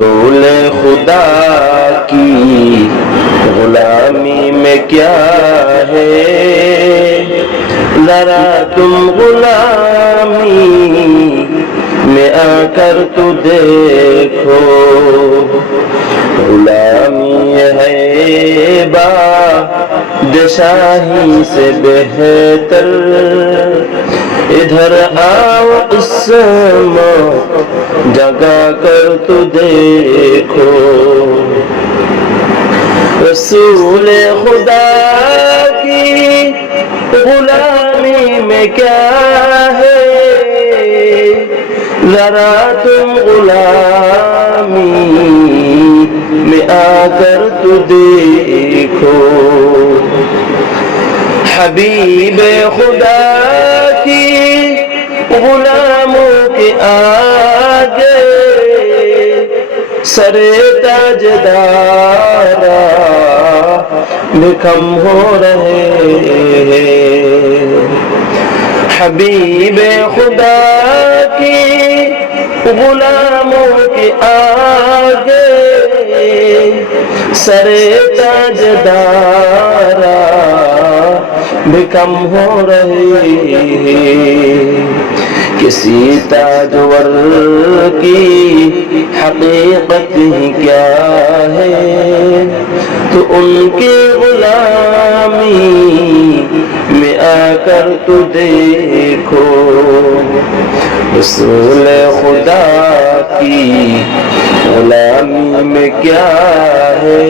رسول خدا کی غلامی میں کیا ہے، ذرا تم غلامی میں آ کر تو دیکھو، غلامی ہے بادشاہی سے بہتر، ادھر آؤ قسمت جگا کر تو دیکھو، رسول خدا کی غلامی میں کیا ہے، ذرا تم غلامی میں آ کر تو دیکھو، حبیب خدا کی غلاموں کے آگے سر تاجدارا بھی کم ہو رہے ہیں، حبیب خدا کی غلاموں کے آگے سر تاجدارا بھی کم ہو رہے ہیں، کسی تاجور کی حقیقت ہی کیا ہے، تو ان کی غلامی میں آ کر تو دیکھو، رسول خدا کی غلامی میں کیا ہے،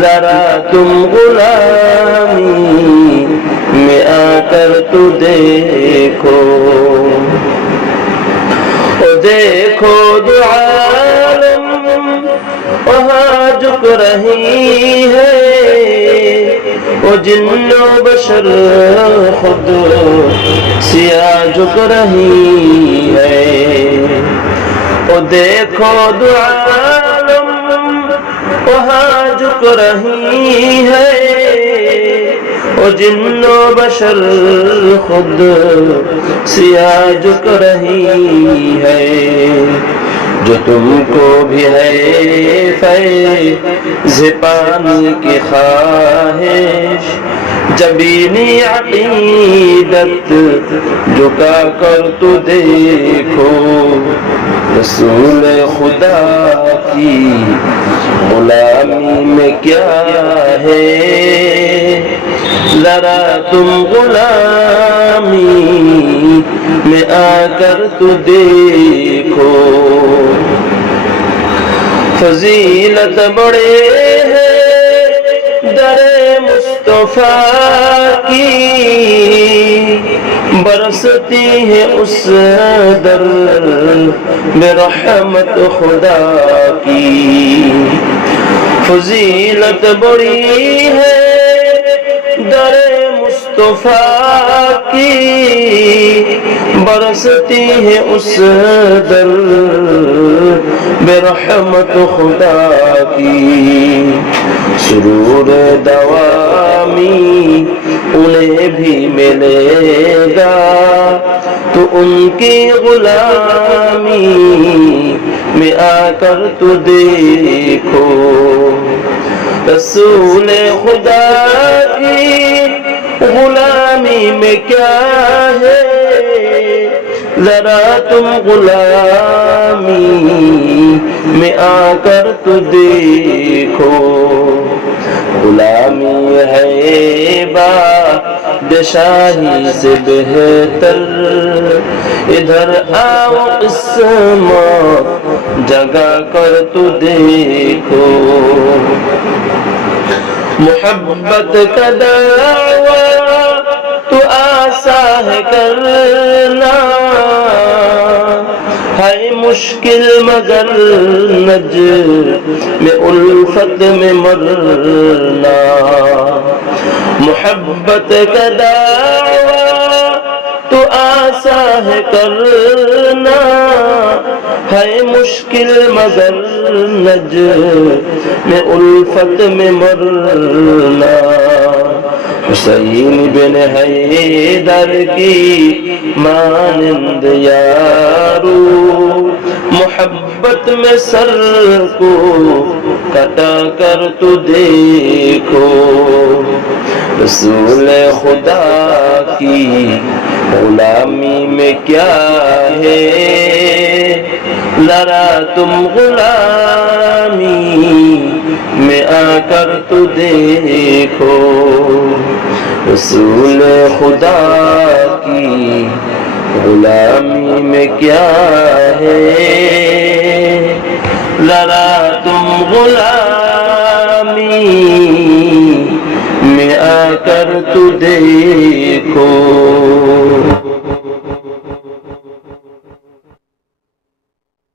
ذرا تم غلامی میں آ کر تو دیکھو، دیکھو دو عالم وہاں جھک رہی ہے، وہ جن و بشر خود سیاہ جھک رہی ہے، وہ دیکھو دو عالم وہاں جھک رہی ہے، وہ جن و بشر خود سیاہ جھک رہی ہے، جو تم کو بھی ہے فیض پانے کی خواہش، جبینی عقیدت جھکا کر تو دیکھو، رسول خدا کی غلامی میں کیا ہے، ذرا تم غلامی میں آ کر تو دیکھو، فضیلت بڑے ہیں در مصطفیٰ کی، برستی ہے اس در میں رحمت خدا کی، فضیلت بڑی ہے در مصطفیٰ کی، برستی ہے اس در بے رحمت خدا کی، سرور دوامی انہیں بھی ملے گا، تو ان کی غلامی میں آ کر تو دیکھو، رسول خدا کی غلامی میں کیا ہے، ذرا تم غلامی میں آ کر تو دیکھو، غلامی ہے بادشاہی سے بہتر، ادھر آؤ قسمت جگا کر تو دیکھو، محبت کا دعویٰ تو آسا ہے کرنا، ہے مشکل مگر نجم الفت میں مرنا، محبت کا دعویٰ تو آسا ہے کرنا، ہے مشکل مگر نجم الفت میں مرنا، حسین بن حیدر کی مانند یارو محبت میں سر کو کٹا کر تو دیکھو رسول خدا کی غلامی میں کیا ہے ذرا تم غلامی میں آ کر تو دیکھو رسول خدا کی غلامی میں کیا ہے ذرا تم غلامی میں آ کر تو دیکھو